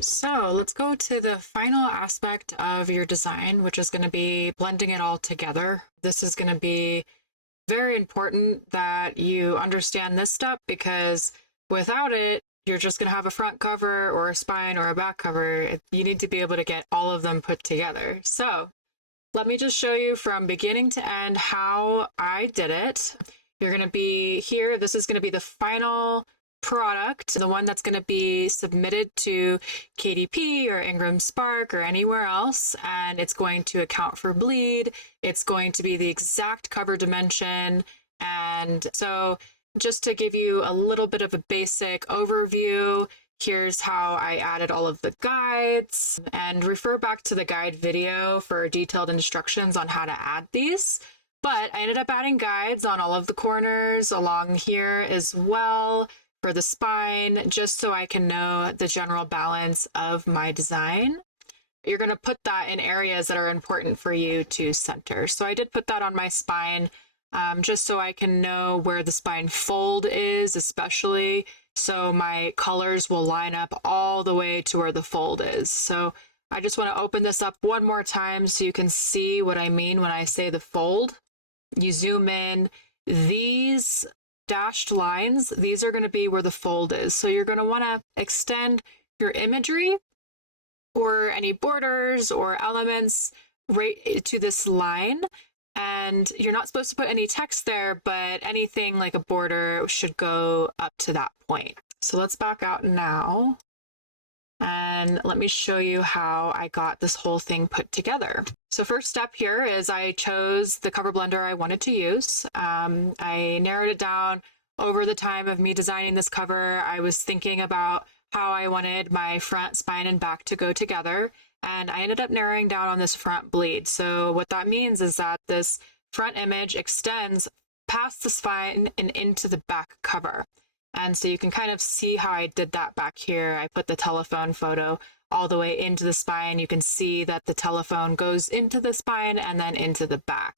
So let's go to the final aspect of your design, which is going to be blending it all together. This is going to be very important that you understand this step because without it, you're just going to have a front cover or a spine or a back cover. You need to be able to get all of them put together. So let me just show you from beginning to end how I did it. You're going to be here. This is going to be the final product, the one that's going to be submitted to KDP or Ingram Spark or anywhere else, and it's going to account for bleed. It's going to be the exact cover dimension. And so just to give you a little bit of a basic overview, here's how I added all of the guides, and refer back to the guide video for detailed instructions on how to add these. But I ended up adding guides on all of the corners along here as well for the spine, just so I can know the general balance of my design. You're going to put that in areas that are important for you to center. So I did put that on my spine, just so I can know where the spine fold is, especially so my colors will line up all the way to where the fold is. So I just want to open this up one more time so you can see what I mean when I say the fold. You zoom in, these dashed lines, these are going to be where the fold is. So you're going to want to extend your imagery or any borders or elements right to this line. And you're not supposed to put any text there, but anything like a border should go up to that point. So let's back out now. And let me show you how I got this whole thing put together. So first step here is I chose the cover blender I wanted to use. I narrowed it down over the time of me designing this cover. I was thinking about how I wanted my front, spine, and back to go together. And I ended up narrowing down on this front bleed. So what that means is that this front image extends past the spine and into the back cover. And so you can kind of see how I did that back here. I put the telephone photo all the way into the spine. You can see that the telephone goes into the spine and then into the back.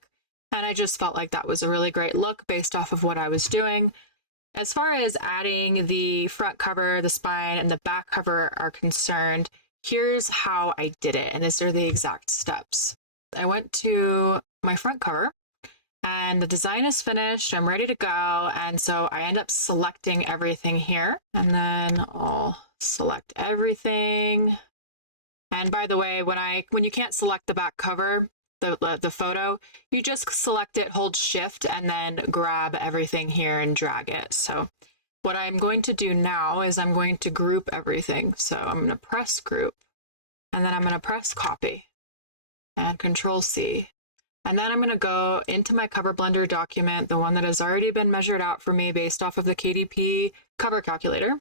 And I just felt like that was a really great look based off of what I was doing. As far as adding the front cover, the spine, and the back cover are concerned, here's how I did it. And these are the exact steps. I went to my front cover, and the design is finished. I'm ready to go. And so I end up selecting everything here, and then I'll select everything. And by the way, when you can't select the back cover, the photo, you just select it, hold shift, and then grab everything here and drag it. So what I'm going to do now is I'm going to group everything. So I'm going to press group, and then I'm going to press copy and Control C. And then I'm going to go into my cover blender document, the one that has already been measured out for me based off of the KDP cover calculator.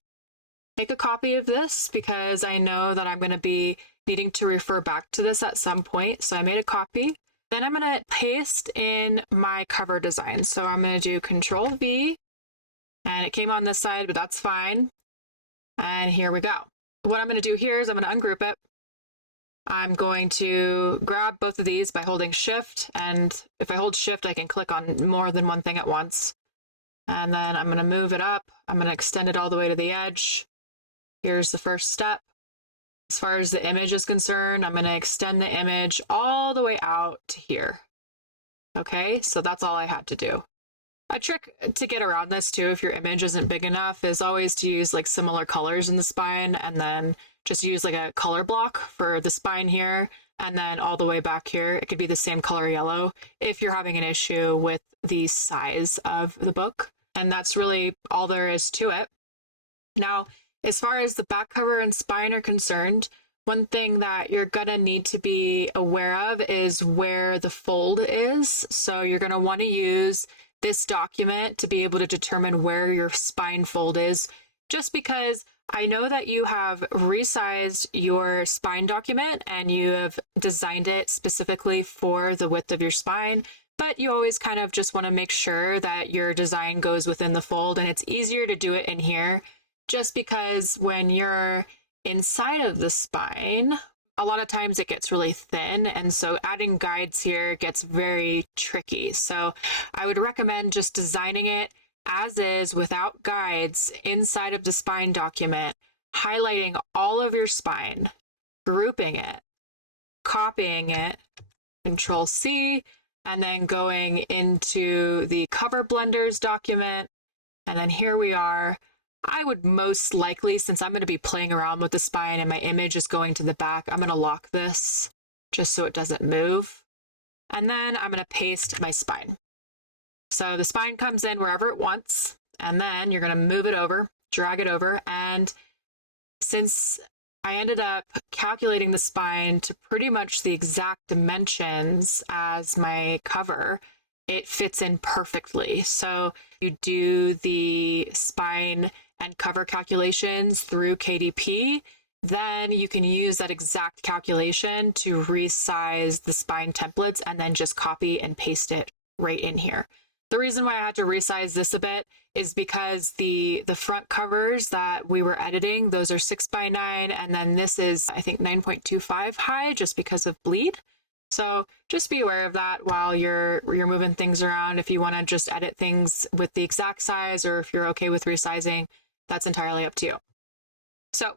Make a copy of this because I know that I'm going to be needing to refer back to this at some point. So I made a copy. Then I'm going to paste in my cover design. So I'm going to do Control V, and it came on this side, but that's fine. And here we go. What I'm going to do here is I'm going to ungroup it. I'm going to grab both of these by holding shift, and if I hold shift, I can click on more than one thing at once. And then I'm going to move it up. I'm going to extend it all the way to the edge. Here's the first step. As far as the image is concerned, I'm going to extend the image all the way out to here. Okay, so that's all I had to do. A trick to get around this too, if your image isn't big enough, is always to use like similar colors in the spine, and then just use like a color block for the spine here, and then all the way back here, it could be the same color yellow if you're having an issue with the size of the book. And that's really all there is to it. Now, as far as the back cover and spine are concerned, one thing that you're gonna need to be aware of is where the fold is. So you're gonna want to use this document to be able to determine where your spine fold is, just because I know that you have resized your spine document and you have designed it specifically for the width of your spine, but you always kind of just want to make sure that your design goes within the fold, and it's easier to do it in here just because when you're inside of the spine, a lot of times it gets really thin, and so adding guides here gets very tricky. So I would recommend just designing it as is without guides inside of the spine document highlighting all of your spine, grouping it, copying it, Control C, and then going into the cover blenders document. And then here we are. I would most likely, since I'm going to be playing around with the spine and my image is going to the back, I'm going to lock this just so it doesn't move. And then I'm going to paste my spine. So the spine comes in wherever it wants, and then you're going to move it over, drag it over. And since I ended up calculating the spine to pretty much the exact dimensions as my cover, it fits in perfectly. So you do the spine and cover calculations through KDP, then you can use that exact calculation to resize the spine templates and then just copy and paste it right in here. The reason why I had to resize this a bit is because the front covers that we were editing, those are 6x9, and then this is, I think, 9.25 high just because of bleed. So just be aware of that while you're moving things around. If you want to just edit things with the exact size, or if you're okay with resizing, that's entirely up to you. So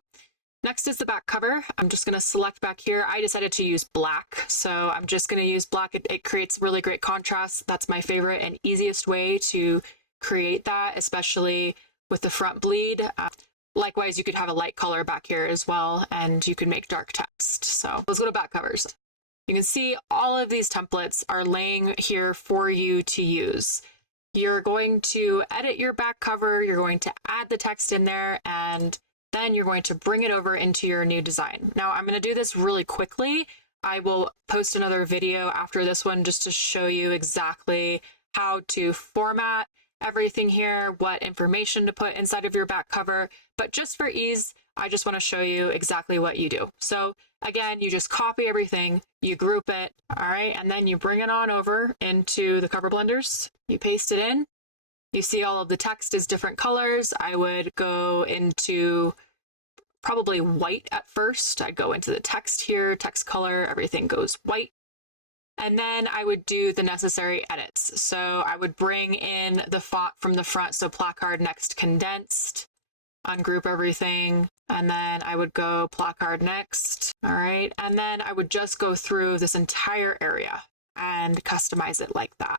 next is the back cover. I'm just going to select back here. I decided to use black, so I'm just going to use black. It creates really great contrast. That's my favorite and easiest way to create that, especially with the front bleed. Likewise, you could have a light color back here as well, and you can make dark text. So let's go to back covers. You can see all of these templates are laying here for you to use. You're going to edit your back cover, you're going to add the text in there, and then you're going to bring it over into your new design. Now, I'm going to do this really quickly. I will post another video after this one just to show you exactly how to format everything here, what information to put inside of your back cover. But just for ease, I just want to show you exactly what you do. So again, you just copy everything, you group it, all right, and then you bring it on over into the cover blenders. You paste it in. You see all of the text is different colors. I would go into probably white at first. I'd go into the text here, text color, everything goes white. And then I would do the necessary edits. So I would bring in the font from the front, so placard next condensed, ungroup everything, and then I would go placard next. All right, and then I would just go through this entire area and customize it like that.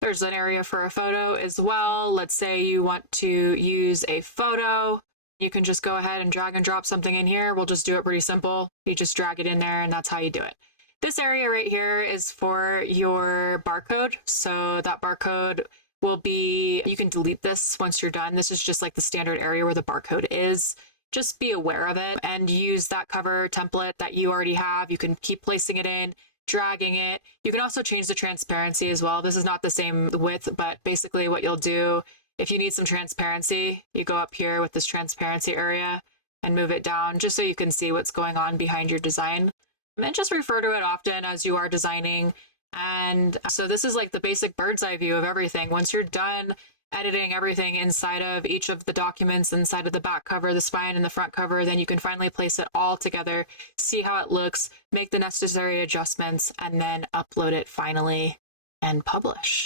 There's an area for a photo as well. Let's say you want to use a photo. You can just go ahead and drag and drop something in here. We'll just do it pretty simple. You just drag it in there and that's how you do it. This area right here is for your barcode. So that barcode will be, you can delete this once you're done. This is just like the standard area where the barcode is. Just be aware of it and use that cover template that you already have. You can keep placing it in, dragging it. You can also change the transparency as well. This is not the same width, but basically what you'll do, if you need some transparency, you go up here with this transparency area and move it down just so you can see what's going on behind your design. And just refer to it often as you are designing. And so this is like the basic bird's eye view of everything. Once you're done editing everything inside of each of the documents, inside of the back cover, the spine, and the front cover, then you can finally place it all together, see how it looks, make the necessary adjustments, and then upload it finally and publish.